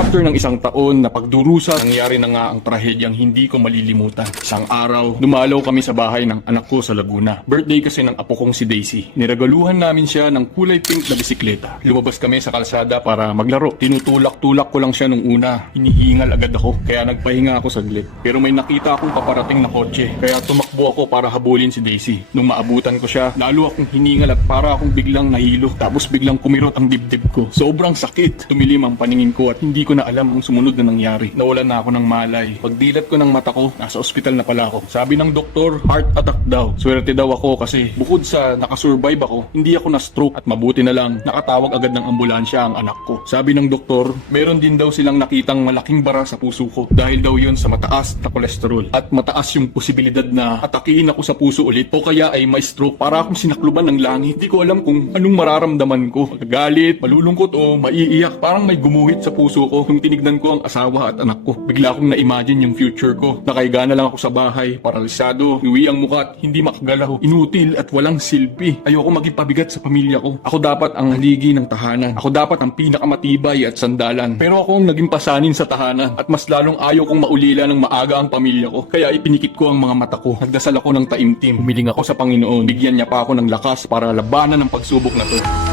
After ng isang taon na pagdurusa, nangyari na nga ang trahedyang hindi ko malilimutan. Isang araw, dumalaw kami sa bahay ng anak ko sa Laguna. Birthday kasi ng apo kong si Daisy. Niregaluhan namin siya ng kulay pink na bisikleta. Lumabas kami sa kalsada para maglaro. Tinutulak-tulak ko lang siya nung una. Hinihingal agad ako, kaya nagpahinga ako saglit. Pero may nakita akong paparating na kotse, kaya tumakbo ako para habulin si Daisy. Nung maabutan ko siya, lalo akong hiningal at para akong biglang nahilo. Tapos biglang kumirot ang dibdib ko. Sobrang sakit. Tumilim ang paningin ko at hindi ko na alam ang sumunod na nangyari. Nawalan na ako ng malay. Pagdilat ko ng mata ko, nasa ospital na pala ako. Sabi ng doktor, heart attack daw. Swerte daw ako kasi bukod sa nakasurvive ako, hindi ako na-stroke at mabuti na lang nakatawag agad ng ambulansya ang anak ko. Sabi ng doktor, meron din daw silang nakitang malaking bara sa puso ko dahil daw yun sa mataas na kolesterol at mataas yung posibilidad na atakihin ako sa puso ulit o kaya ay may stroke. Para akong sinakluban ng langit. Hindi ko alam kung anong mararamdaman ko. Magagalit, malulungkot o maiiyak. Parang may gumuhit sa puso ko nung tinignan ko ang asawa at anak ko. Bigla akong na-imagine yung future ko. Nakaiga na lang ako sa bahay, paralisado, luwi ang mukha at hindi makagalaw. Inutil at walang silbi. Ayoko maging pabigat sa pamilya ko. Ako dapat ang haligi ng tahanan. Ako dapat ang pinakamatibay at sandalan. Pero ako ang naging pasanin sa tahanan at mas lalong ayaw kong maulila ng maaga ang pamilya ko. Kaya ipinikit ko ang mga mata ko. Nagdasal ako ng taimtim. Humiling ako sa Panginoon. Bigyan niya pa ako ng lakas para labanan ang pagsubok na to.